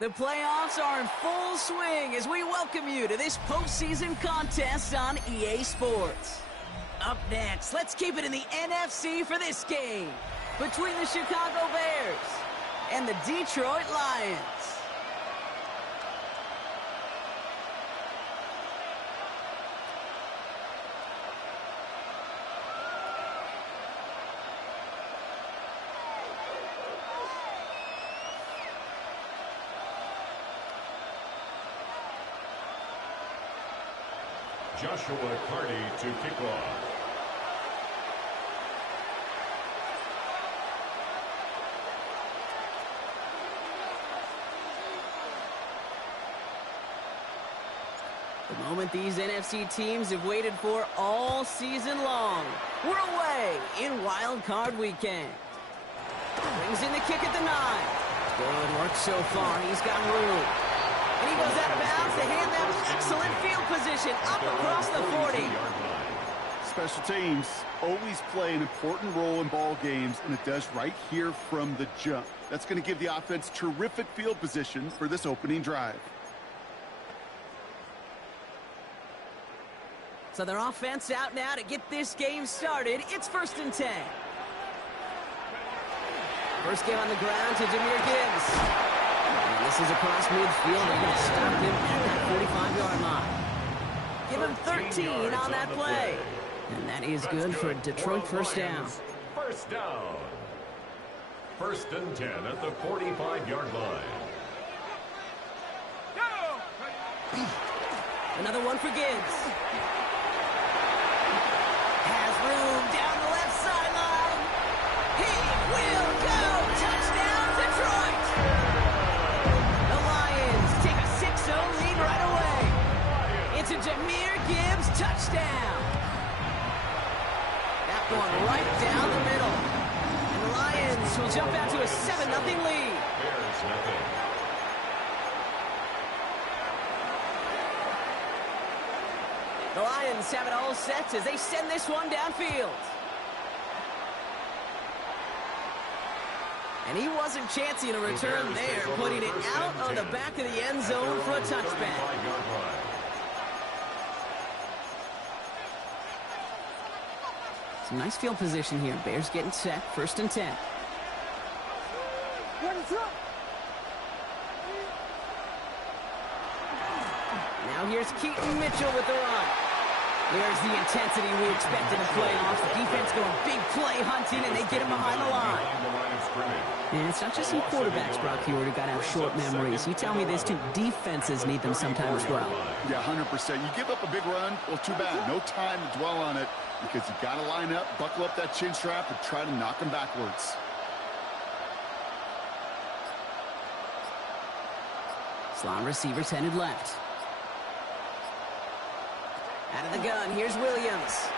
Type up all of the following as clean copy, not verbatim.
The playoffs are in full swing as we welcome you to this postseason contest on EA Sports. Up next, let's keep it in the NFC for this game between the Chicago Bears and the Detroit Lions. Joshua Carty to kick off. The moment these NFC teams have waited for all season long. We're away in Wild Card Weekend. Brings in the kick at the 9. Good work so far. He's got room. And he goes out of bounds to hand them excellent field position up across the 40. Special teams always play an important role in ball games, and it does right here from the jump. That's going to give the offense terrific field position for this opening drive. So their offense out now to get this game started. It's 1st and 10. First game on the ground to Jahmyr Gibbs. And this is across midfield. They're going to stop him at that 45-yard line. Give him 13 on that play. And that is good for a Detroit first down. First down. 1st and 10 at the 45-yard line. Another one for Gibbs. Has room down the left sideline. He will go. Touchdown, Detroit. The Lions take a 6-0 lead right away. It's a Jahmyr Gibbs touchdown. That one right down the middle. And the Lions will jump out to a 7-0 lead. Bears nothing. The Lions have it all set as they send this one downfield. And he wasn't chancing a return there, putting it out of the back of the end zone for a touchback. Some nice field position here. Bears getting set. 1st and 10. Now here's Keaton Mitchell with the run. There's the intensity we expect in the playoffs. The defense going big play hunting, and they get him behind the line. And it's not just some quarterbacks, Brock Huard, who got to have short memories. You tell me this, too. Defenses need them sometimes as well. Yeah, 100%. You give up a big run, well, too bad. No time to dwell on it because you got to line up, buckle up that chin strap, and try to knock them backwards. Slot receivers headed left. Out of the gun, here's Williams.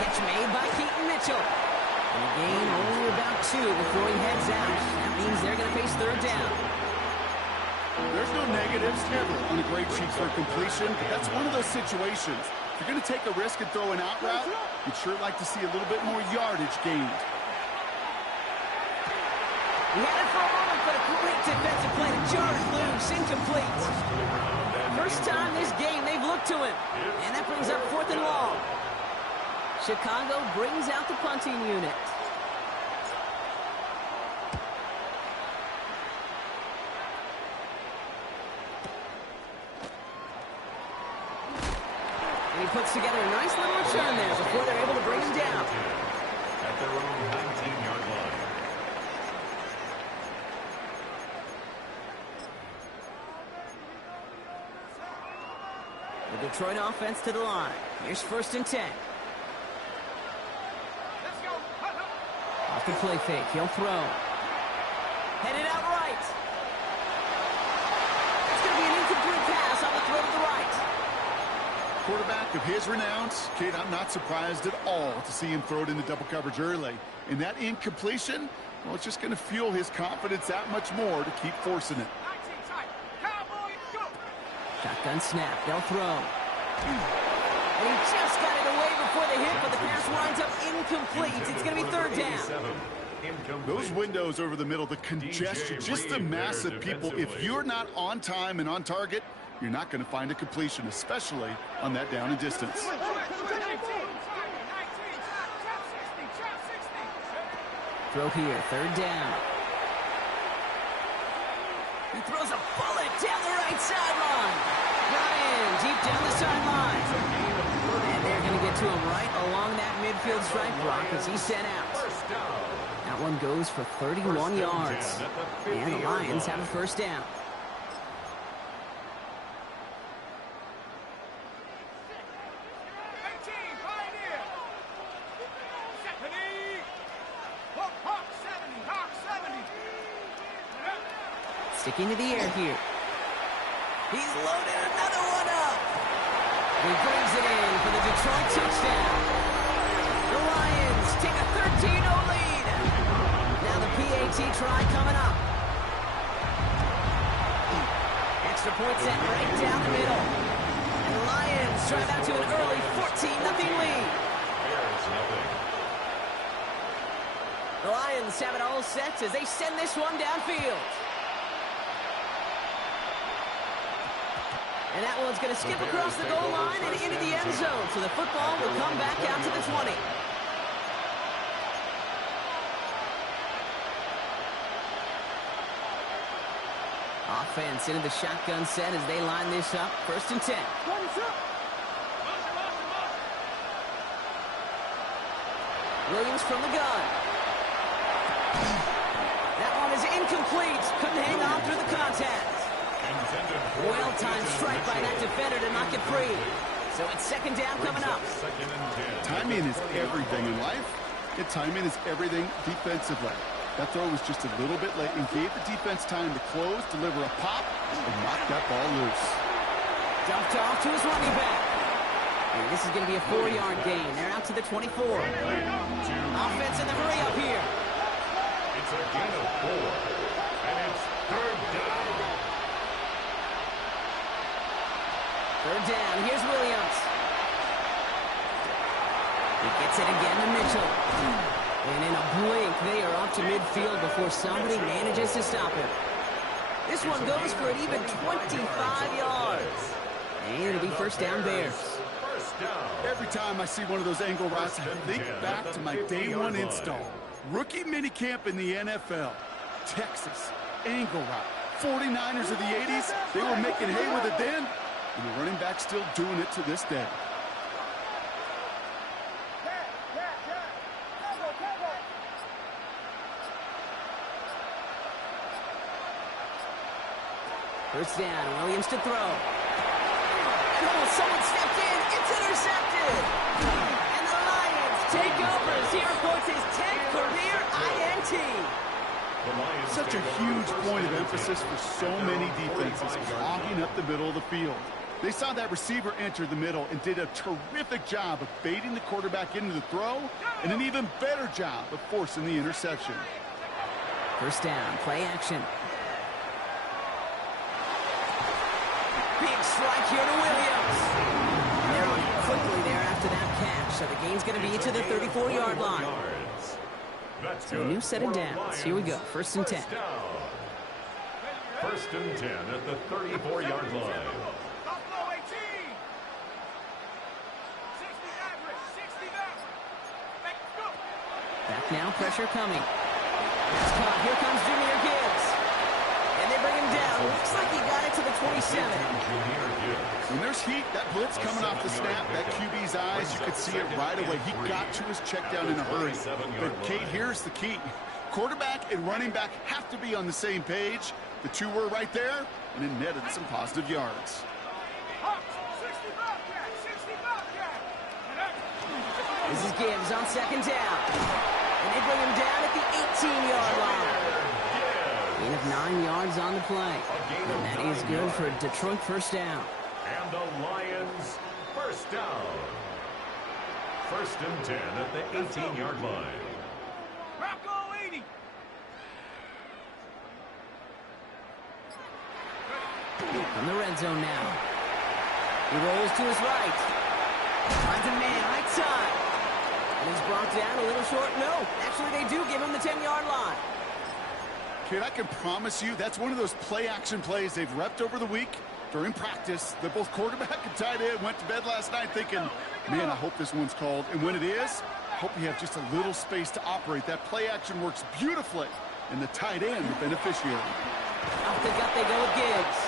Catch made by Keaton Mitchell. And a gain only about 2 before he heads out. That means they're going to face 3rd down. There's no negatives ever on a great sheet for completion, but that's one of those situations. If you're going to take a risk and throw an out route, you'd sure like to see a little bit more yardage gained. He had it for a moment, but a great defensive play to jar it loose, incomplete. First time this game they've looked to him. And that brings up 4th and long. Chicago brings out the punting unit. And he puts together a nice little return there before they're able to bring him down. At their own 19-yard line. The Detroit offense to the line. Here's 1st and 10. Off the play fake. He'll throw. Headed out right. It's going to be an incomplete pass on the throw to the right. Quarterback of his renown, kid, I'm not surprised at all to see him throw it into double coverage early. And that incompletion, well, it's just going to fuel his confidence that much more to keep forcing it. Shotgun snap. They'll throw. And he just got it away before the hit, but the pass winds up incomplete. It's going to be 3rd down. incomplete. Those windows over the middle, the congestion, just the mass of people. If you're not on time and on target, you're not going to find a completion, especially on that down and distance. Throw here, third down. He throws a bullet down the right sideline. Got in, deep down the sideline. And they're going to get to him right along that midfield stripe block as he's sent out. That one goes for 31 yards. And the Lions have a first down. Sticking to the air here. He's loaded another one up. He brings it in for the Detroit touchdown. The Lions take a 13-0 lead. Now the PAT try coming up. Extra point set right down the middle. And the Lions drive out to an early 14-0 lead. The Lions have it all set as they send this one downfield. And that one's going to skip across the goal line and into the end zone. So the football will come back out to the 20. Offense into the shotgun set as they line this up. First and 10. Williams from the gun. That one is incomplete. Couldn't hang on through the contact. Well-timed strike by that defender to knock it free. So it's second down coming up. Timing is everything in life, and timing is everything defensively. That throw was just a little bit late and gave the defense time to close, deliver a pop, and knock that ball loose. Dumped off to his running back. And this is going to be a 4-yard gain. They're out to the 24. Offense in the hurry up here. It's a gain of 4, and it's third down. Third down, here's Williams. He gets it again to Mitchell. And in a blink, they are up to midfield before somebody manages to stop him. This one goes for an even 25 yards. And it'll be first down Bears. Every time I see one of those angle routes, I think back to my day one install. Rookie minicamp in the NFL. Texas, angle route. 49ers of the 80s, they were making hay with it then. And the running back still doing it to this day. First down, Williams to throw. And almost someone stepped in. It's intercepted. And the Lions take over as he reports his 10th career INT. Such a huge point of emphasis for so many defenses, clogging up the middle of the field. They saw that receiver enter the middle and did a terrific job of baiting the quarterback into the throw, and an even better job of forcing the interception. First down, play action. Big strike here to Williams. And they're running quickly there after that catch, so the game's going to be to the 34-yard line. So a new set of downs. Here we go, first and 10. First and 10 at the 34-yard line. Back now, pressure coming. That's caught. Here comes Jahmyr Gibbs. And they bring him down. Looks like he got it to the 27. When there's heat, that blitz coming off the snap, that QB's eyes, you could see it right away. He got to his check down in a hurry. But, Kate, here's the key. Quarterback and running back have to be on the same page. The two were right there, and it netted some positive yards. This is Gibbs on second down. And they bring him down at the 18-yard line. Gain of 9 yards on the play. And that is good for a Detroit first down. And the Lions first down. First and 10 at the 18-yard line. Rocco 80. From the red zone now. He rolls to his right. Finds a man right side. And He's brought down a little short. No, actually they do give him the 10-yard line. Kid, I can promise you that's one of those play-action plays they've repped over the week during practice. They're both quarterback and tight end. Went to bed last night thinking, man, I hope this one's called. And when it is, I hope you have just a little space to operate. That play-action works beautifully, and the tight end, the beneficiary. Off the gut they go with Gibbs.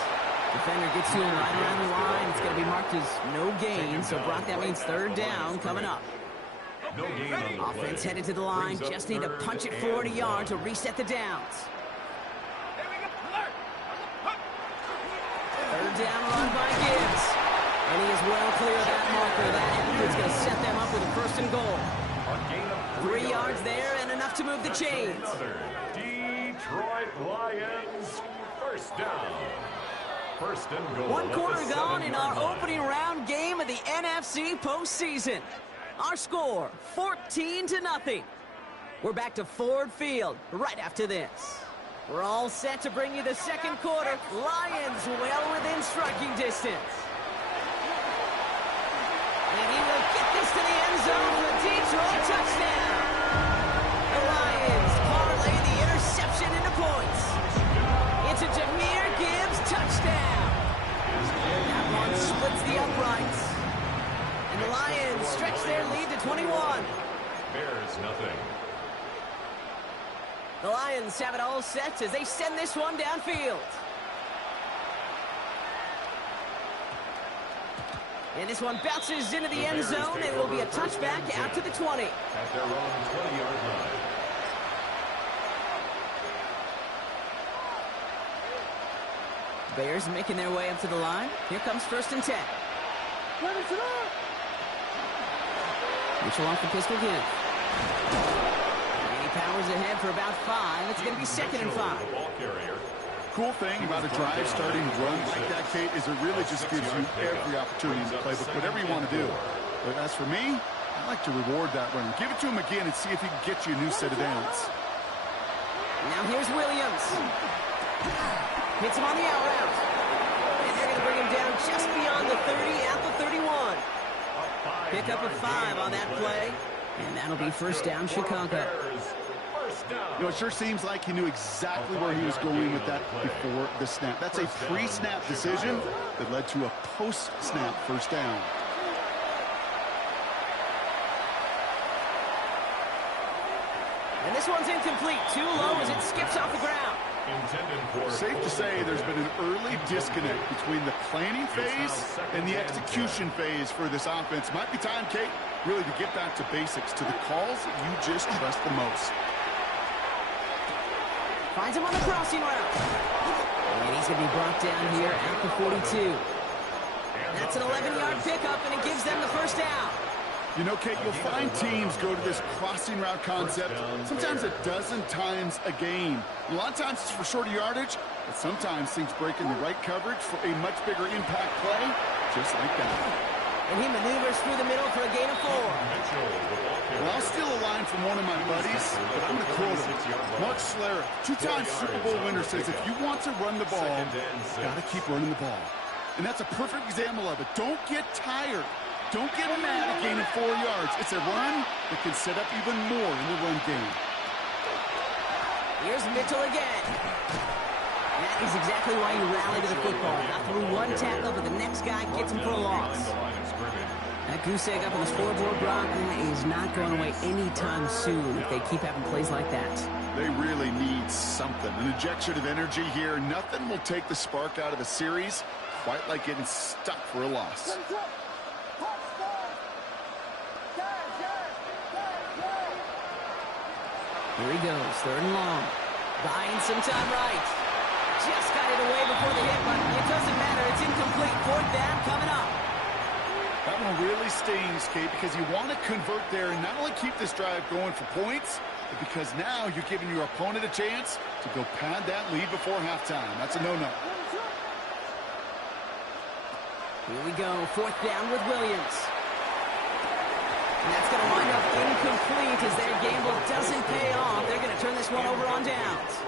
Defender gets to him right around the line. It's going to be marked as no gain, so Brock, that means third down coming up. No gain on the Offense play. headed to the line. Just need to punch it forward a yard to reset the downs. Third down run by Gibbs. And he is well clear of that marker. That is going to set them up with a first and goal. A gain of 3 yards there and enough to move the chains. Another Detroit Lions first down. First and goal. One at the quarter gone in our 7-yard line. opening round game of the NFC postseason. Our score, 14-0. We're back to Ford Field right after this. We're all set to bring you the second quarter. Lions well within striking distance. And he will get this to the end zone for a Detroit touchdown. The Lions parlay the interception into points. It's a Jahmyr Gibbs touchdown. That one splits the uprights. And the Lions stretch their lead to 21. Bears nothing. The Lions have it all set as they send this one downfield. And this one bounces into the end zone, and it will be a touchback out to the 20. At their own 20-yard line. Bears making their way up to the line. Here comes first and 10. Mitchell off the pistol give. And he powers ahead for about 5. It's going to be second and 5. The ball carrier. Cool thing about a drive starting run like that, Kate, is it really just gives you every opportunity in the playbook, whatever you want to do. But as for me, I like to reward that run. Give it to him again and see if he can get you a new set of downs. Now here's Williams. Hits him on the out route. And they're going to bring him down just beyond the 30 at the 31. Pick up a 5 on that play. And that'll be first down, Chicago. You know, it sure seems like he knew exactly where he was going with that before the snap. That's a pre-snap decision that led to a post-snap first down. And this one's incomplete. Too low as it skips off the ground. Safe to say there's been an early disconnect between the planning phase and the execution phase for this offense. Might be time, Kate, really to get back to basics, to the calls that you just trust the most. Finds him on the crossing route. And he's going to be brought down here at the 42. That's an 11-yard pickup, and it gives them the first down. You know, Kate, you'll find teams go to this crossing route concept sometimes a dozen times a game. A lot of times it's for shorter yardage, but sometimes things break in the right coverage for a much bigger impact play, just like that. And he maneuvers through the middle for a gain of 4. Well, I'll steal a line from one of my buddies, but I'm going to quote him. Mark Schlereth, 2-time Super Bowl winner, says if you want to run the ball, you got to keep running the ball. And that's a perfect example of it. Don't get tired. Don't get mad at gaining 4 yards. It's a run that can set up even more in the run game. Here's Mitchell again. That is exactly why you rally to the football. Not through one tackle, but the next guy gets him for a loss. That goose egg up on the scoreboard, Brock, is not going away anytime soon if they keep having plays like that. They really need something. An injection of energy here. Nothing will take the spark out of a series quite like getting stuck for a loss. Here he goes, third and long. Buying some time right. Just got it away before the hit, but it doesn't matter. It's incomplete. Fourth down coming up. That one really stings, Kate, because you want to convert there and not only keep this drive going for points, but because now you're giving your opponent a chance to go pad that lead before halftime. That's a no-no. Here we go, fourth down with Williams. And that's going to wind up incomplete as their gamble doesn't pay off. They're going to turn this one over on downs.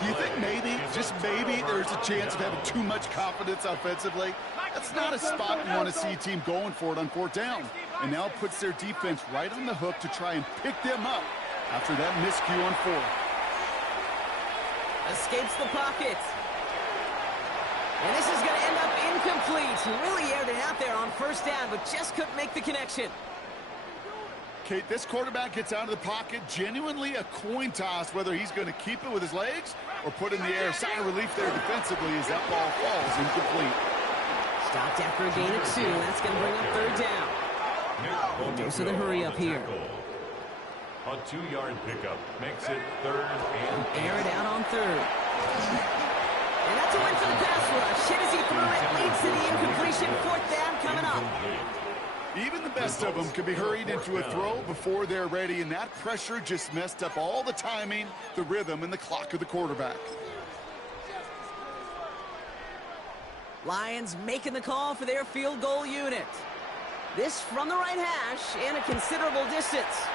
Do you think maybe, just maybe, there's a chance of having too much confidence offensively? That's not a spot you want to see a team going for it on fourth down. and now puts their defense right on the hook to try and pick them up after that miscue on fourth. Escapes the pocket. And this is going to end up incomplete. He really aired it out there on first down, but just couldn't make the connection. Kate, this quarterback gets out of the pocket, genuinely a coin toss whether he's going to keep it with his legs or put in the air. Sign of relief there defensively as that ball falls incomplete. Stopped after a gain of 2. That's going to bring up third down. Dose of the hurry up here. A 2-yard pickup makes it third and air it out on third. And that's a win for the pass rush. Hit as he threw it, leads to the incompletion. Fourth down coming up. Even the best of them can be hurried into a throw before they're ready, and that pressure just messed up all the timing, the rhythm, and the clock of the quarterback. Lions making the call for their field goal unit. This from the right hash and a considerable distance.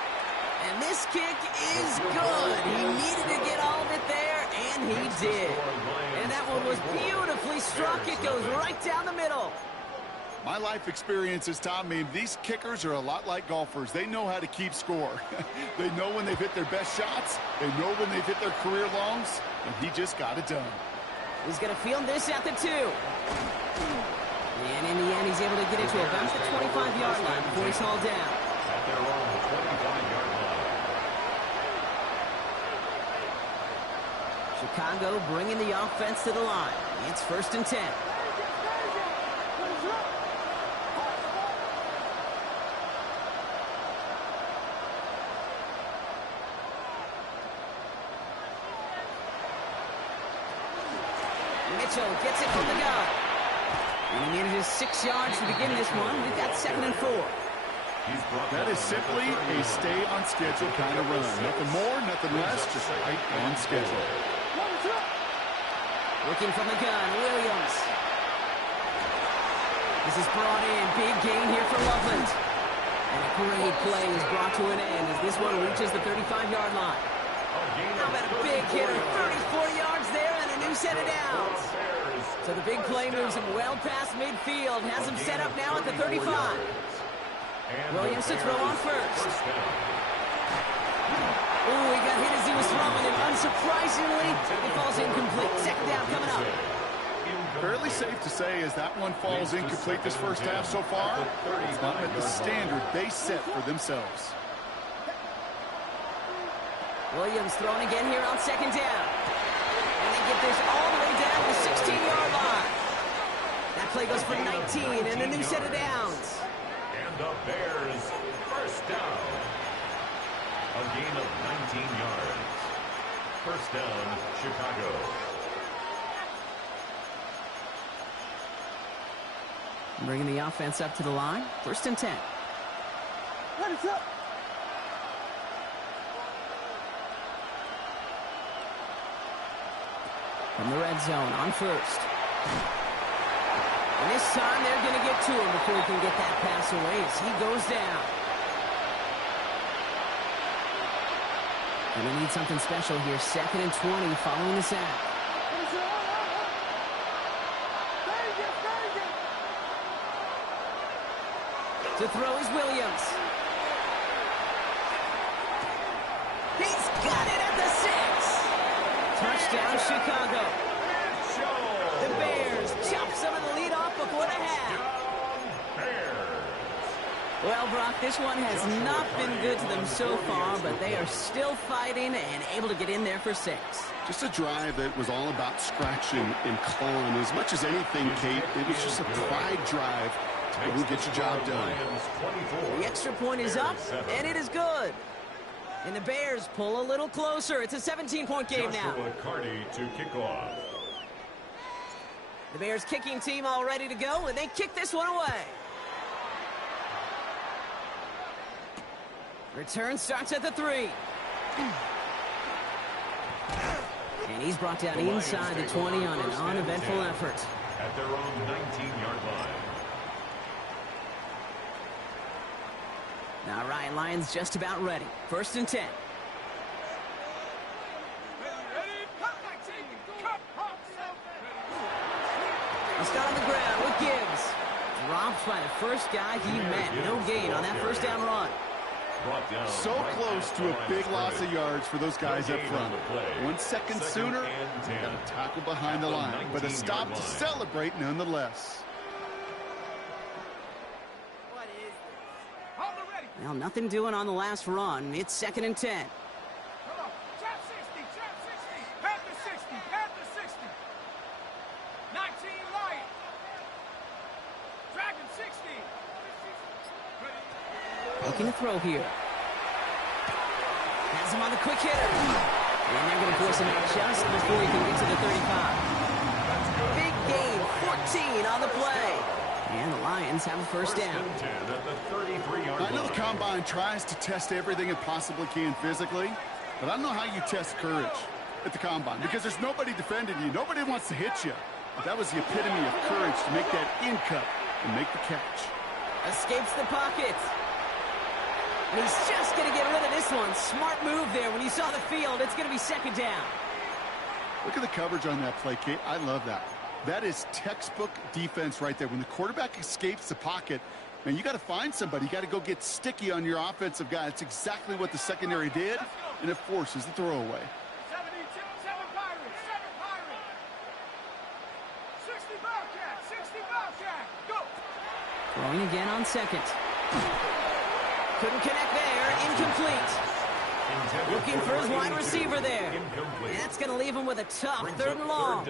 And this kick is good. He needed to get all of it there, and he did. And that one was beautifully struck. It goes right down the middle. My life experience has taught me these kickers are a lot like golfers. They know how to keep score. They know when they've hit their best shots. They know when they've hit their career longs, and he just got it done. He's going to field this at the 2. And in the end, he's able to get it to about the 25-yard line before he's hauled down. At their own 25-yard line. Chicago bringing the offense to the line. It's first and 10. Mitchell gets it from the gun. And he needed his 6 yards to begin this one. We've got 2nd and 4. That is simply a stay-on-schedule kind of run. Nothing more, nothing less, just right on schedule. Looking from the gun, Williams. This is brought in. Big gain here for Loveland. And a great play is brought to an end as this one reaches the 35-yard line. How about a big hitter, 34 yards there and a new set of downs. So the big play moves him well past midfield, has him set up now at the 35. Williams to throw on first. Ooh, he got hit as he was throwing, and unsurprisingly, it falls incomplete. 2nd down coming up. Fairly safe to say as that one falls incomplete this first half so far, it's not met the standard they set for themselves. Williams throwing again here on 2nd down. And they get this all the way down to the 16-yard line. That play goes for 19 and a new set of downs. And the Bears first down. A gain of 19 yards. First down, Chicago. Bringing the offense up to the line. First and 10. What is up? From the red zone on first. And this time they're going to get to him before he can get that pass away as he goes down. Going to need something special here. 2nd and 20 following the sack. To throw is Williams. He's got it at the 6. Touchdown, Chicago. The Bears chop some of the lead off before the half. Well, Brock, this one has not been good to them so far, but they are still fighting and able to get in there for 6. Just a drive that was all about scratching and clawing. As much as anything, Kate, it was just a pride drive to go and get your job done. The extra point is up, and it is good. And the Bears pull a little closer. It's a 17-point game now. Carty to kick off. The Bears kicking team all ready to go, and they kick this one away. Return starts at the 3. And he's brought down inside the 20 on an uneventful effort. At their own 19-yard line. All right, Lions just about ready. First and 10. He's got on the ground with Gibbs. Drop Stumped by the first guy he met. No gain on that first down run. So close to a big loss of yards for those guys up front. 1 second sooner, got a tackle behind the line, but a stop to celebrate nonetheless. Well, nothing doing on the last run. It's 2nd and 10. Come on, trap 60, Panther 60, Panther 60. 19 Lion. Dragon 60. Looking to throw here. Has him on the quick hitter. And they're going to force him out just before he can get to the 35. Big gain, 14 on the play. And the Lions have a first down. I know the Combine tries to test everything it possibly can physically, but I don't know how you test courage at the Combine because there's nobody defending you. Nobody wants to hit you. But that was the epitome of courage to make that in cut and make the catch. Escapes the pocket. And he's just going to get rid of this one. Smart move there. When you saw the field, it's going to be 2nd down. Look at the coverage on that play, Kate. I love that. That is textbook defense right there. When the quarterback escapes the pocket, man, you got to find somebody. You got to go get sticky on your offensive guy. That's exactly what the secondary did, and it forces the throwaway. 7 Pirates, 60 Bobcat, 60 Bobcat, go! Throwing again on 2nd. Couldn't connect there. Incomplete. Looking for his wide receiver there. And that's going to leave him with a tough 3rd and long.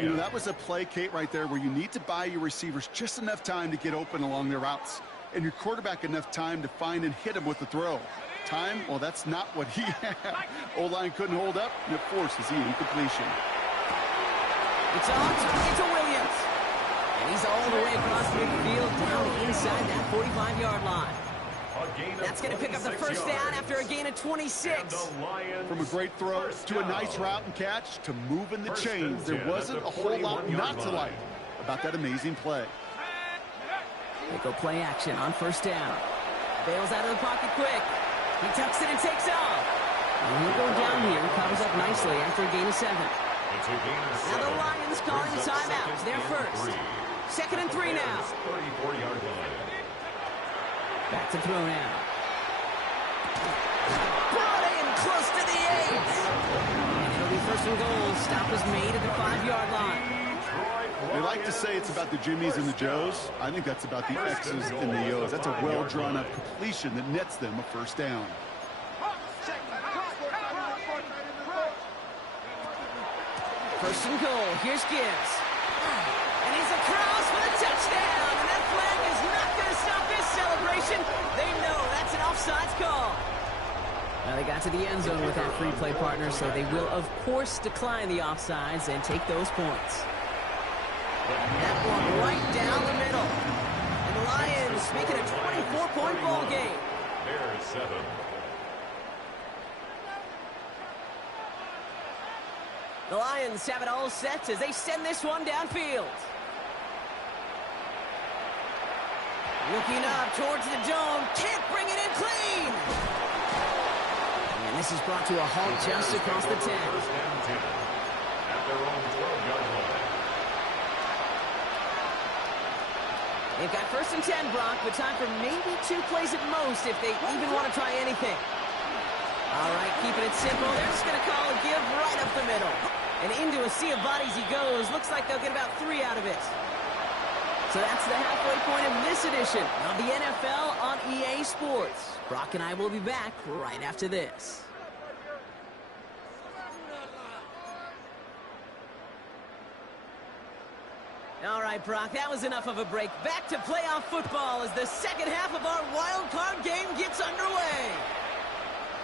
You know, that was a play, Kate, right there where you need to buy your receivers just enough time to get open along their routes. And your quarterback enough time to find and hit him with the throw. Time, well, that's not what he had. O-line couldn't hold up, and it forces the incompletion. It's on target to Williams. And he's all the way across midfield down inside that 45-yard line. That's going to pick up the first down after a gain of 26. From a great throw to a nice route and catch to moving the chains, there wasn't a whole lot not to like about that amazing play. They go play action on 1st down. Bails out of the pocket quick. He tucks it and takes off. And he'll go down here and covers up nicely after a gain of 7. Now the Lions calling a timeout. They're first. 2nd and 3 now. 34-yard line. Back to throw now. Brought in close to the 8. And it'll be 1st and goal. Stop was made at the 5-yard line. They like to say it's about the Jimmies and the Joes. I think that's about the X's and the O's. That's a well-drawn-up completion that nets them a 1st down. First and goal. Here's Gibbs. And he's across for the touchdown. And that flag is not going to stop this celebration. They know that's an offsides call. Now they got to the end zone with that free play partner, so they will, of course, decline the offsides and take those points. That one right down the middle. And the Lions make it a 24-point ball game. Bears 7. The Lions have it all set as they send this one downfield. Looking up towards the dome. Can't bring it in clean. And this is brought to a halt just across the 10. First and 10 at their own 12-yard line. They've got 1st and 10, Brock, but time for maybe 2 plays at most if they even want to try anything. All right, keeping it simple. They're just going to call a give right up the middle. And into a sea of bodies he goes. Looks like they'll get about 3 out of it. So that's the halfway point of this edition of the NFL on EA Sports. Brock and I will be back right after this. All right, Brock, that was enough of a break. Back to playoff football as the second half of our wild card game gets underway.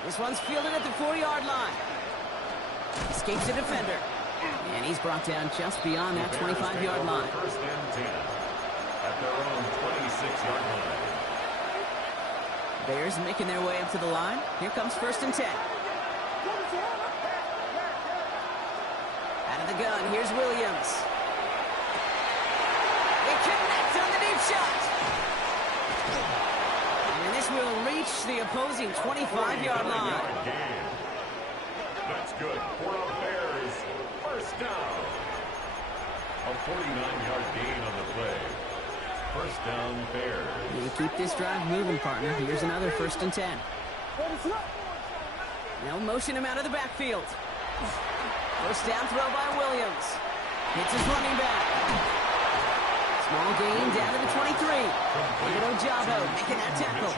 This one's fielded at the 4-yard line. Escapes the defender. And he's brought down just beyond that 25-yard line. First and 10 at their own 26-yard line. Bears making their way up to the line. Here comes 1st and 10. Out of the gun, here's Williams. They connect on the deep shot. And this will reach the opposing 25-yard line. That's good for the Bears. First down. A 49-yard gain on the play. First down, Bears. You keep this drive moving, partner. Here's another 1st and 10. They'll motion him out of the backfield. First down throw by Williams. Hits his running back. Small gain down to the 23. David Ojabo making that tackle.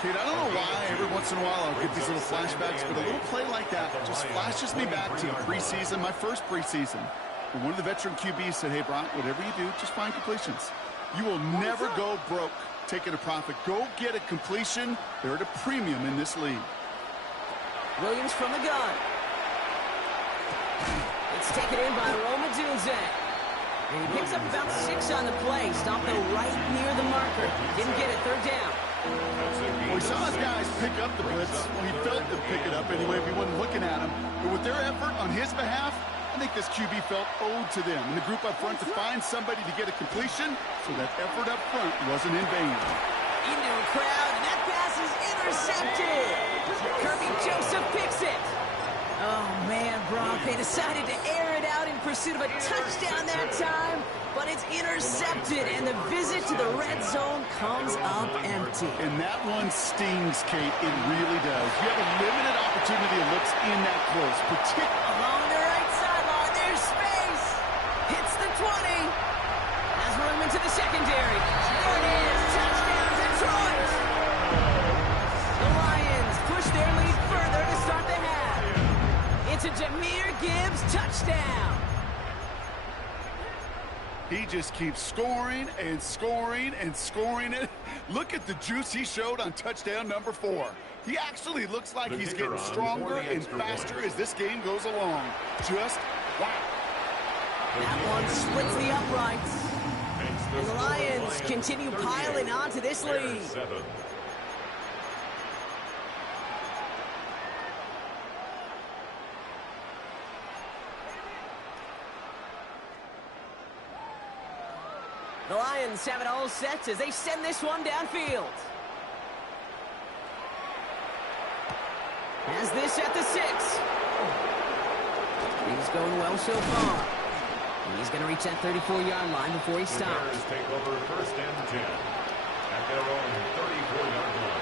Kid, I don't know why every once in a while I'll get these little flashbacks, but a little play like that just flashes me back to the preseason, my first preseason. And one of the veteran QBs said, hey, Brock, whatever you do, just find completions. You will never go broke taking a profit. Go get a completion. They're at a premium in this league. Williams from the gun. It's taken in by Roma Dunze. And he picks up about 6 on the play. Stopped though right near the marker. Didn't get it. 3rd down. Well, he saw his guys pick up the blitz. Well, he felt them pick it up anyway if he wasn't looking at him. But with their effort on his behalf, I think this QB felt owed to them and the group up front to find somebody to get a completion, so that effort up front wasn't in vain. Into a crowd, and that pass is intercepted. Kirby Joseph picks it. Oh, man, Brock, they decided to air it out in pursuit of a touchdown that time, but it's intercepted, and the visit to the red zone comes up empty. And that one stings, Kate. It really does. You have a limited opportunity that looks in that close, particularly Along the right sideline, there's space. Hits the 20. Has room into the secondary. There it is. Touchdown, Detroit. The Lions push their lead further to start the half. It's a Jahmyr Gibbs touchdown. He just keeps scoring and scoring and scoring it. Look at the juice he showed on touchdown number 4. He actually looks like he's getting stronger and faster as this game goes along. Just wow. That one splits the uprights. And the Lions continue piling onto this lead. The Lions have it all set as they send this one downfield. Has this at the 6. He's going well so far. And he's going to reach that 34-yard line before he stops. The Bears take over 1st and 10 at their own 34-yard line.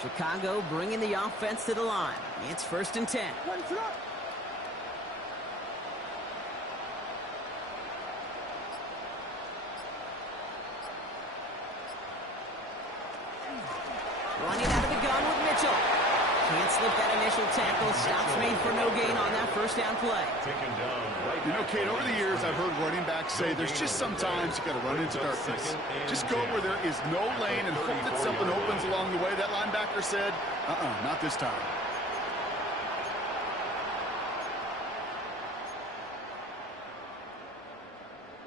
Chicago bringing the offense to the line. It's 1st and 10. Running out of the gun with Mitchell. Can't slip that initial tackle. Stops made for no gain on that 1st down play. Taken down right. You know, Kate, over the years, I've heard running backs say there's just sometimes you got to run into darkness. Just go where there is no lane and hope that something opens along the way. That linebacker said, not this time.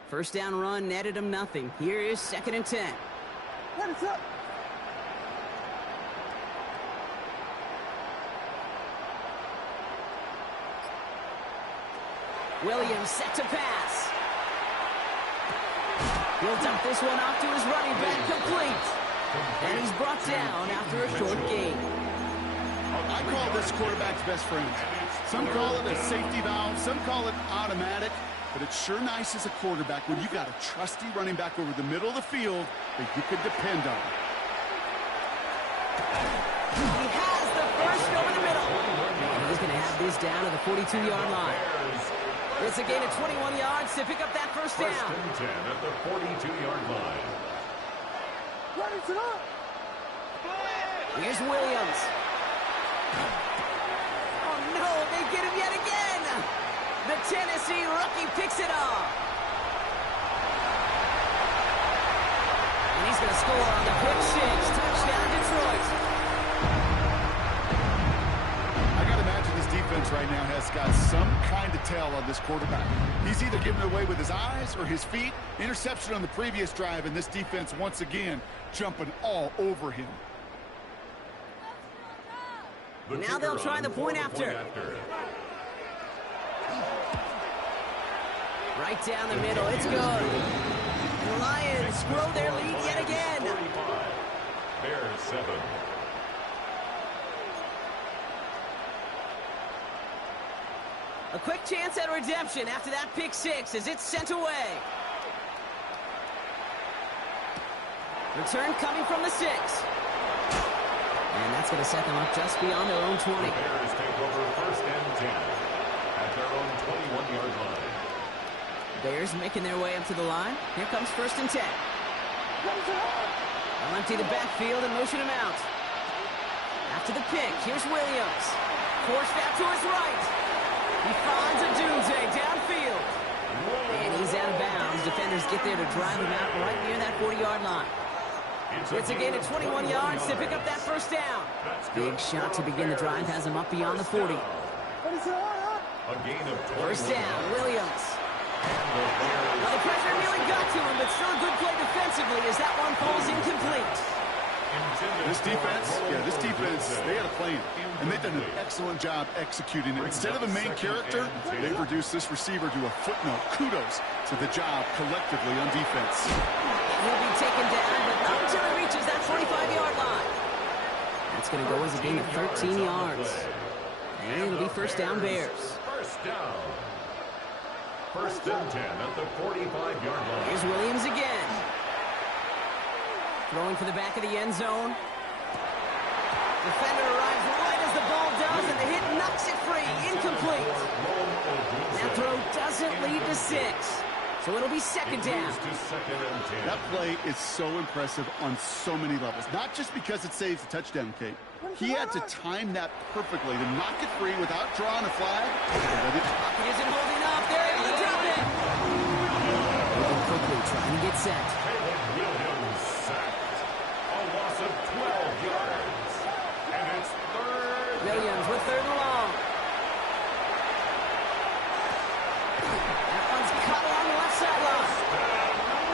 First down run netted him nothing. Here is 2nd and 10. Williams set to pass. He'll dump this one off to his running back, complete. And he's brought down after a short gain. I call this quarterback's best friend. Some call it a safety valve, some call it automatic, but it's sure nice as a quarterback when you got a trusty running back over the middle of the field that you can depend on. He has the first over the middle. And he's going to have this down to the 42-yard line. It's a gain of 21 yards to pick up that 1st down. 1st and 10 at the 42-yard line. Here's Williams. Oh, no, they get him yet again. The Tennessee rookie picks it off. And he's going to score on the quick 6. Touchdown, Detroit. I got to imagine this defense right now has got some kind of tell on this quarterback. He's either giving it away with his eyes or his feet. Interception on the previous drive, and this defense once again jumping all over him. Now they'll try the point after. Right down the middle. It's good. The Lions grow their lead yet again. 45. Bears 7. A quick chance at redemption after that pick six as it's sent away. Return coming from the 6. And that's going to set them up just beyond their own 20. The Bears take over first and 10 at their own 21-yard line. Bears making their way up to the line. Here comes first and 10. They'll empty the backfield and motion him out. After the pick, here's Williams. Forced out to his right. He finds Odunze downfield. And he's out of bounds. Defenders get there to drive him out right near that 40-yard line. It's a gain of 21 yards to pick up that first down. Big shot to begin the drive has him up beyond the 40. A gain of 21. First down, Williams. Well, the pressure nearly got to him, but still a good play defensively as that one falls incomplete. This defense, they had a plan, and they've done an excellent job executing it. Instead of a main character, they've reduced this receiver to a footnote. Kudos to the job collectively on defense. He'll be taken down, but not until he reaches that 45-yard line. That's going to go as a gain of 13 yards. And it'll be first down Bears. First down. First and 10 at the 45-yard line. Here's Williams again. Throwing for the back of the end zone. Defender arrives right as the ball does, and the hit knocks it free. Incomplete. That throw doesn't lead to 6. So it'll be second down. That play is so impressive on so many levels. Not just because it saves the touchdown, Kate. He had to time that perfectly to knock it free without drawing a flag. He isn't holding up. They're able to drop it. Moving quickly, trying to get set. Caleb Williams sacked. A loss of 12 yards. And it's third. Williams with third and long. That one's caught along the left sideline.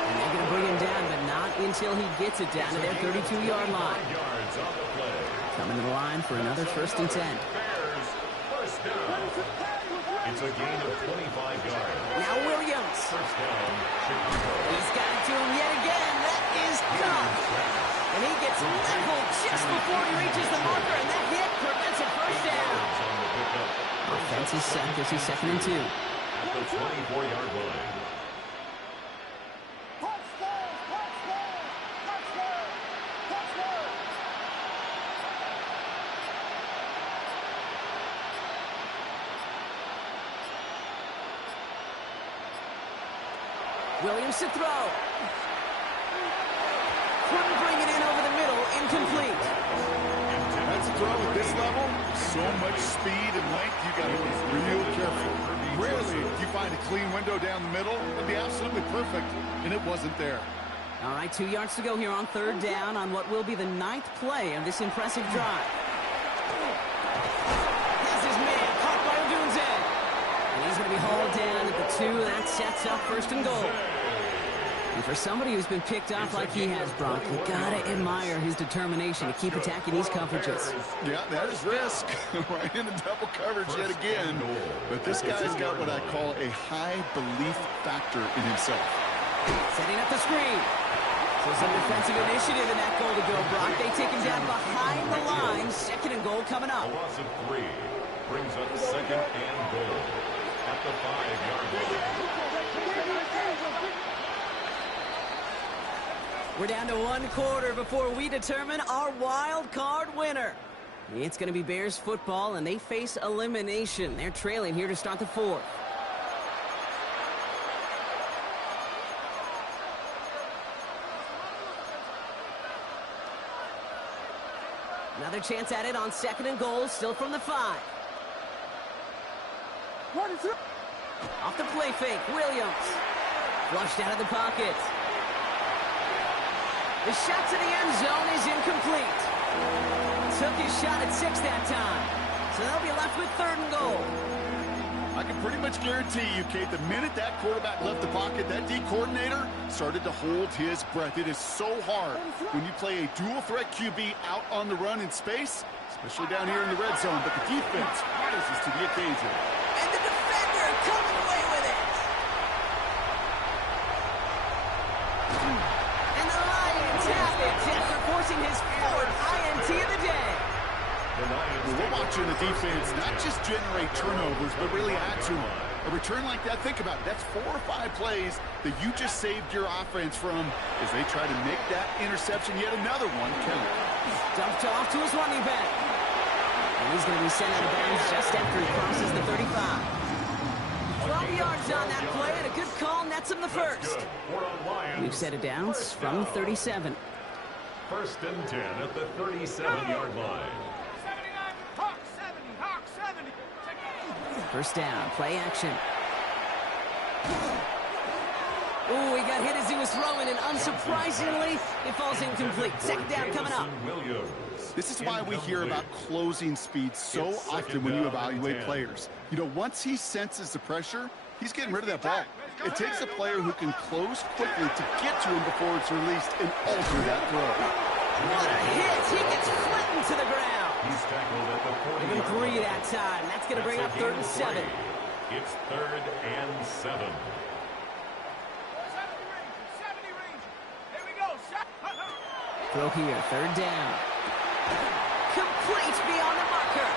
And they're going to bring him down, but not until he gets it down to their 32-yard line. Yards on the play. Coming to the line for another first and 10. Bears first down. It's a gain of 25 yards. Now Williams. First down, Chicago. He's got it to him yet again. That is caught. And he gets leveled just before he reaches the marker, and that hit prevents a first down. On the pickup. Offense is set. This is second and 2. At the 24-yard line. Williams to throw. Couldn't bring it in over the middle. Incomplete. That's a throw at this level. So much speed and length, you got to be real careful. Rarely do you find a clean window down the middle. It'd be absolutely perfect, and it wasn't there. All right, 2 yards to go here on third down on what will be the 9th play of this impressive drive. Has his man caught by Odunze. And he's going to be hauled down at the 2. That sets up first and goal. And for somebody who's been picked off like he has, Brock, you got to admire his determination to keep attacking these coverages. Yeah, that is risk. Right into double coverage yet again. But this guy's got what I call a high belief factor in himself. Setting up the screen. So some defensive initiative in that goal to go, Brock. They take him down behind the line. Second and goal coming up. A loss of 3 brings up second and goal at the 5-yard line. We're down to 1 quarter before we determine our wild card winner. It's going to be Bears football, and they face elimination. They're trailing here to start the 4th. Another chance at it on second and goal, still from the 5. Off the play fake, Williams. Flushed out of the pocket. The shot to the end zone is incomplete. Took his shot at 6 that time. So they'll be left with third and goal. I can pretty much guarantee you, Kate, the minute that quarterback left the pocket, that D coordinator started to hold his breath. It is so hard when you play a dual-threat QB out on the run in space, especially down here in the red zone. But the defense rises to the occasion. And the defender coming away with it. it after forcing his fourth INT of the day. Well, we're watching the defense not just generate turnovers, but really add to them. A return like that, think about it. That's 4 or 5 plays that you just saved your offense from as they try to make that interception, yet another one, count. Dumped off to his running back. And he's going to be sent out of bounds just after he crosses the 35. 12 yards on that play, and a good call nets him the first. We've set it down from 37. First and 10 at the 37-yard line. 79, Hawk 70, Hawk 70. First down, play action. Ooh, he got hit as he was throwing, and unsurprisingly, it falls incomplete. Second down coming up. This is why we hear about closing speed so often when you evaluate players. You know, once he senses the pressure, he's getting rid of that ball. It takes a player who can close quickly to get to him before it's released and alter that throw. What a hit! He gets flattened to the ground. He's tackled at the 40. Even 3 that time. That's going to bring up 3rd and 7. It's 3rd and 7. 70 range. Here we go. Throw here, 3rd down. Complete beyond the marker.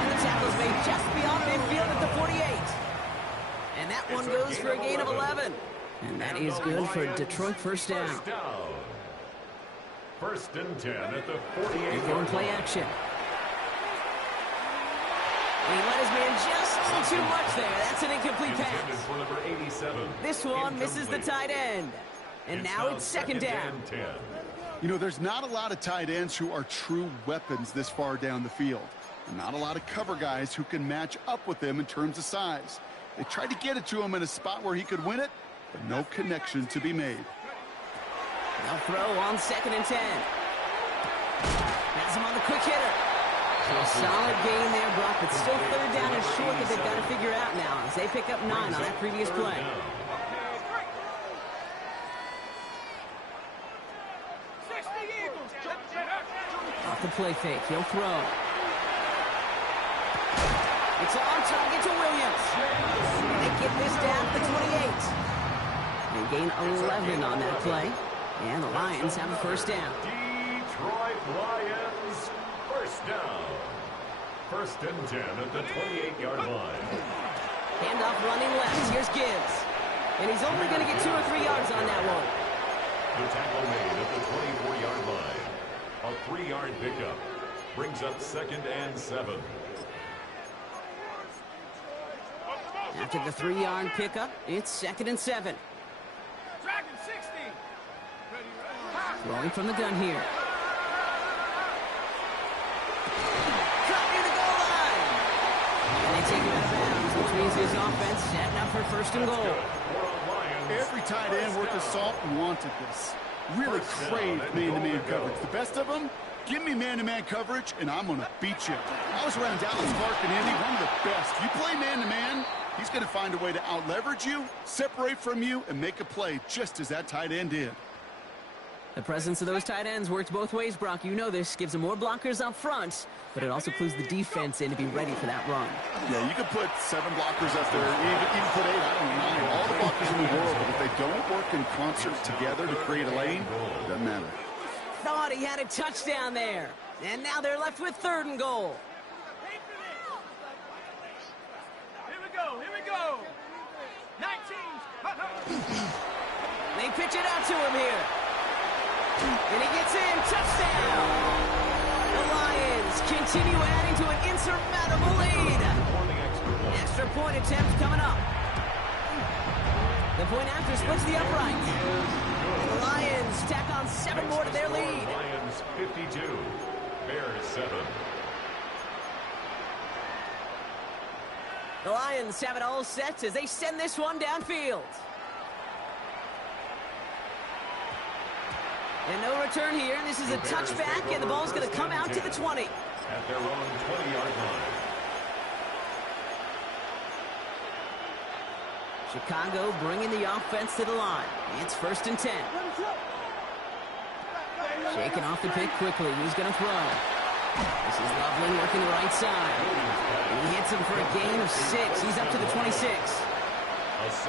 And the tackle's made just beyond midfield at the 48. And that one goes for a gain of 11. And that is good for Detroit first down. First and 10 at the 48. They're going play action. And he let his man just a little too much there. That's an incomplete pass. For number 87. This one misses the tight end. And now it's second down. You know, there's not a lot of tight ends who are true weapons this far down the field. And not a lot of cover guys who can match up with them in terms of size. They tried to get it to him in a spot where he could win it, but no connection to be made. They'll throw on 2nd and 10. Has him on the quick hitter. So a solid gain there, Brock, but still 3rd down and short that they've got to figure out now as they pick up 9 on that previous play. Off the play fake, he'll throw. It's on target to Williams. They get this down to the 28. They gain 11 on that play. And the Lions have a first down. Detroit Lions first down. First and 10 at the 28-yard line. Handoff running left. Here's Gibbs. And he's only going to get 2 or 3 yards on that one. The tackle made at the 24-yard line. A 3-yard pickup brings up 2nd and 7. After the 3-yard pickup, it's 2nd and 7. Dragon 60. Throwing from the gun here. Cut near the goal line. And they take him out of bounds, which means his offense setting up for 1st and goal. Every tight end worth of salt wanted this. Really craved man-to-man coverage. The best of them, give me man-to-man coverage, and I'm going to beat you. I was around Dallas Clark and Indy, one of the best. You play man-to-man, he's going to find a way to out-leverage you, separate from you, and make a play just as that tight end did. The presence of those tight ends works both ways, Brock. You know this. Gives them more blockers up front, but it also clues the defense in to be ready for that run. Yeah, you could put 7 blockers up there, even put 8, I don't know, all the blockers in the world, but if they don't work in concert together to create a lane, it doesn't matter. Thought he had a touchdown there. And now they're left with 3rd and goal. Here we go. 19. They pitch it out to him here. And he gets in. Touchdown. The Lions continue adding to an insurmountable lead. Extra point attempt coming up. The point after splits the upright. The Lions tack on 7 more to their lead. Lions 52, Bears 7. The Lions have it all set as they send this one downfield. And no return here. This is a touchback, and the ball's going to come out to the 20. At their own 20-yard line. Chicago bringing the offense to the line. It's 1st and 10. Shaking off the pick quickly. He's going to throw. This is Loveland working the right side. He hits him for a gain of 6. He's up to the 26.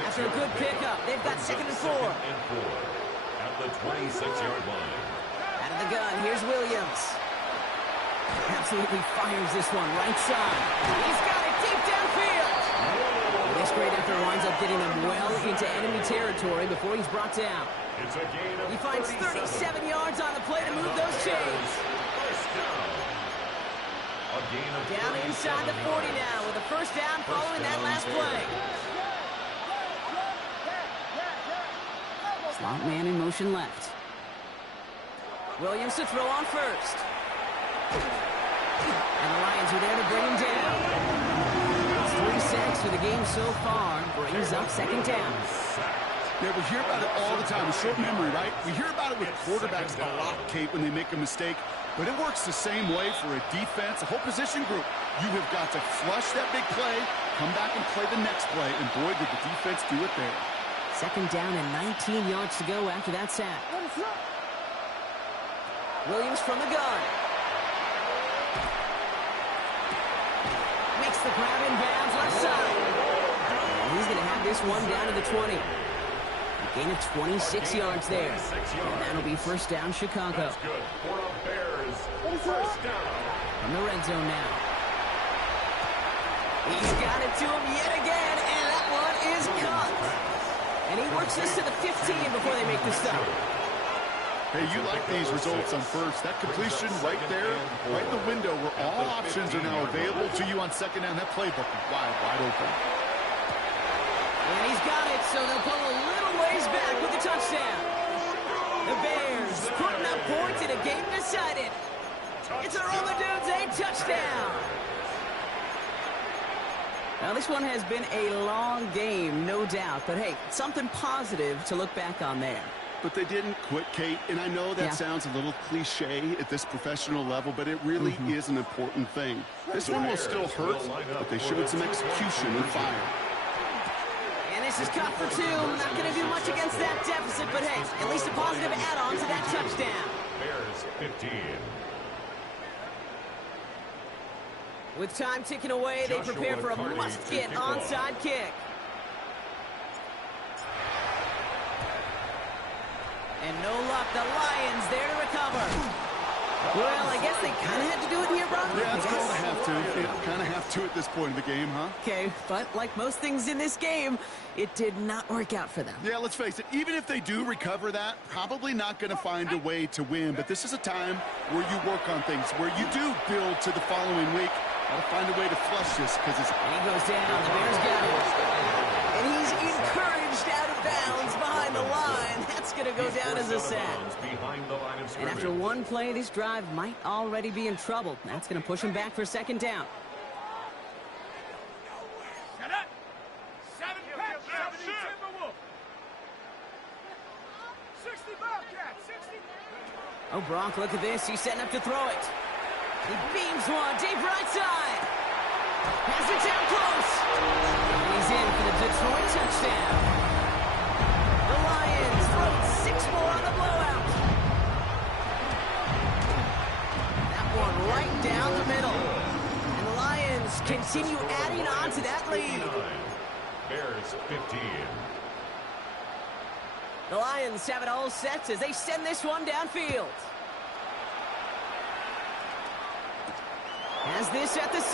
After a good pickup, they've got 2nd and 4. At the 26-yard line. Out of the gun, here's Williams. Absolutely fires this one right side. He's got it deep downfield. This great effort winds up getting him well into enemy territory before he's brought down. It's a gain of He finds 37 yards on the play to move those chains. First down. A gain of Down inside the 40 now with a first down following that last play. Slot man in motion left. Williams to throw on first. And the Lions are there to bring him down. It's 3 sacks for the game so far. Brings up second down. Yeah, we hear about it all the time. A short memory, right? We hear about it with quarterbacks a lot, Kate, when they make a mistake. But it works the same way for a defense, a whole position group. You have got to flush that big play, come back and play the next play. And boy, did the defense do it there. Second down and 19 yards to go after that sack. Williams from the gun. Makes the grab in bounds left side. And he's going to have this one down to the 20. A gain of 26 yards there. And that'll be first down, Chicago. That's good for the Bears. First down. From the red zone now. He's got it to him yet again, and that one is caught. And he works this to the 15 before they make the stop. Hey, you like these results on first. That completion right there, right in the window where all options are now available to you on second down. That playbook is wide open. And he's got it, so they'll pull a little ways back with the touchdown. The Bears putting up points in a game decided. It's a Roma Dudes, a touchdown. Now, this one has been a long game, no doubt. But, hey, something positive to look back on there. But they didn't quit, Kate, and I know that sounds a little cliche at this professional level, but it really is an important thing. This one will still hurt, but they showed some execution and fire. And this is cut for two. Not going to do much against that deficit, but hey, at least a positive add-on to that touchdown. Bears 15. With time ticking away, they prepare for a must-get onside kick. And no luck, the Lions there to recover. Well, I guess they kind of had to do it here, Brock. Yeah, it's called a have to. Yeah, kind of have to at this point in the game, huh? Okay, but like most things in this game, it did not work out for them. Yeah, let's face it, even if they do recover that, probably not going to find a way to win. But this is a time where you work on things, where you do build to the following week. Got to find a way to flush this because it's... And he goes down. The Bears got it. And he's encouraged out of bounds behind the line. That's going to go down as a sack. And after one play, this drive might already be in trouble. That's going to push him back for second down. Set up. 7 Timberwolf. 60 Bobcat. 60. Oh, Brock, look at this. He's setting up to throw it. He beams one deep right side. Has it down close. And he's in for the Detroit touchdown. The Lions throw 6 more on the blowout. That one right down the middle. And the Lions continue adding on to that lead. Bears 15. The Lions have it all set as they send this one downfield. Has this at the 6.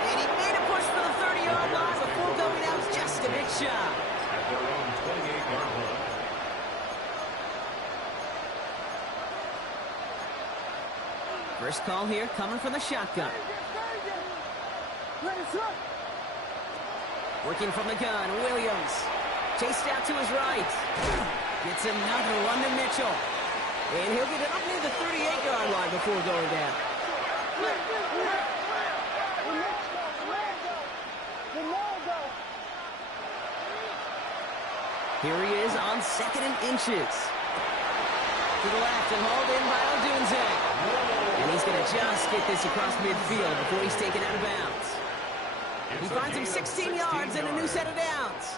And he made a push for the 30-yard line before going out just a big shot. At their own 28-yard line. First call here coming from the shotgun. Working from the gun, Williams. Chased out to his right. Gets another one to Mitchell. And he'll get it up near the 38-yard line before going down. Here he is on 2nd and inches. To the left and hauled in by Odunze. And he's going to just get this across midfield before he's taken out of bounds. He finds him 16 yards and a new set of downs.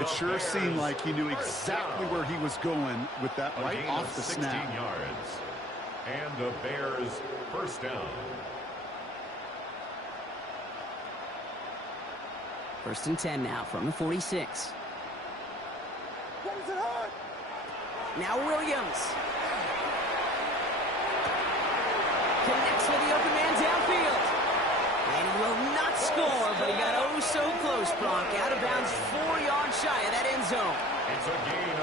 It sure seemed like he knew exactly where he was going with that right off the 16 snap. yards. And the Bears first down. First and 10 now from the 46. Now Williams. Connects with the open man downfield. And he will not score, but he got oh so close, Bronk. Out of bounds 4 yards shy of that end zone.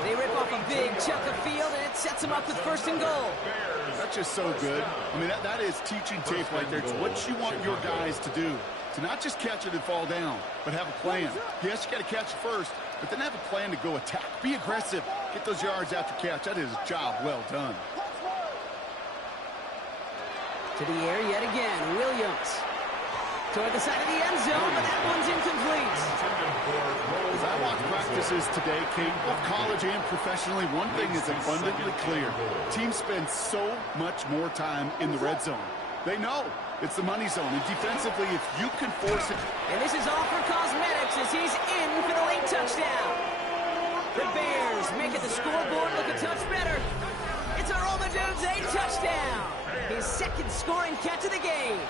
They rip off a big chunk of field, and it sets them up with first and goal. That's just so good. I mean, that is teaching tape right there. It's what you want your guys to do. To not just catch it and fall down, but have a plan. Yes, you got to catch it first, but then have a plan to go attack. Be aggressive. Get those yards after catch. That is a job well done. To the air yet again. Williams. Toward the side of the end zone, but that one's incomplete. As I watch practices today, Kate, both college and professionally, one thing is abundantly clear. Teams spend so much more time in the red zone. They know it's the money zone, and defensively, if you can force it. And this is all for cosmetics as he's in for the late touchdown. The Bears make it the scoreboard look a touch better. It's a Roma Jones 8 touchdown. His second scoring catch of the game.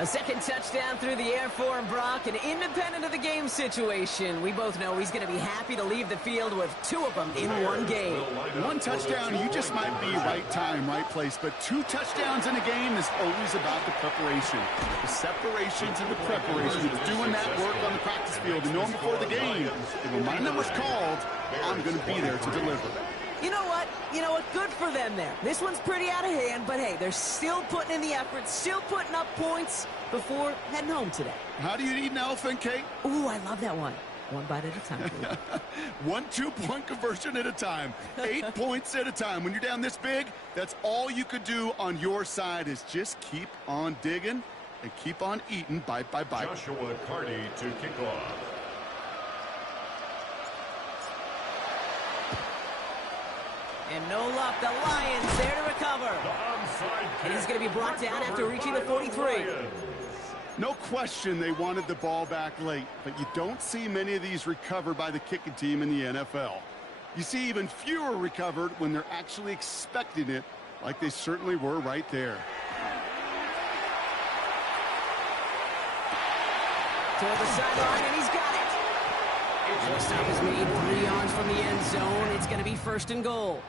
A second touchdown through the air for him, Brock, and independent of the game situation, we both know he's going to be happy to leave the field with 2 of them in one game. One touchdown, you just might be right time, right place, but 2 touchdowns in a game is always about the preparation. The separations and the preparation, doing that work on the practice field and knowing before the game, when my number's called, I'm going to be there to deliver. You know what? Good for them there. This one's pretty out of hand, but hey, they're still putting in the effort, still putting up points before heading home today. How do you eat an elephant, Kate? Ooh, I love that one. One bite at a time. 1 2-point conversion at a time. 8 points at a time. When you're down this big, that's all you could do on your side is just keep on digging and keep on eating bite by bite. Joshua Carty to kick off. And no luck, the Lions there to recover. And he's going to be brought down after reaching the 43. No question they wanted the ball back late, but you don't see many of these recovered by the kicking team in the NFL. You see even fewer recovered when they're actually expecting it, like they certainly were right there. Toward the sideline, and he's got it. The stop is made 3 yards from the end zone. It's going to be first and goal.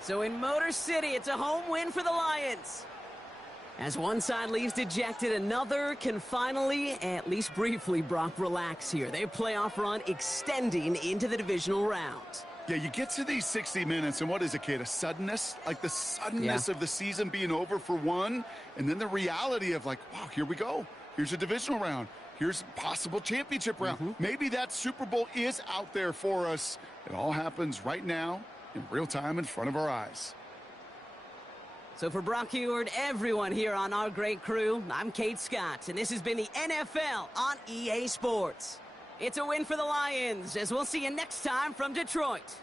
So in Motor City, it's a home win for the Lions. As one side leaves dejected, another can finally, at least briefly, Brock, relax here. Their playoff run extending into the divisional round. Yeah, you get to these 60 minutes, and what is it, Kate? A suddenness? Like the suddenness of the season being over for one, and then the reality of like, wow, here we go. Here's a divisional round. Here's a possible championship round. Maybe that Super Bowl is out there for us. It all happens right now in real time in front of our eyes. So for Brock Huard, everyone here on our great crew, I'm Kate Scott, and this has been the NFL on EA Sports. It's a win for the Lions, as we'll see you next time from Detroit.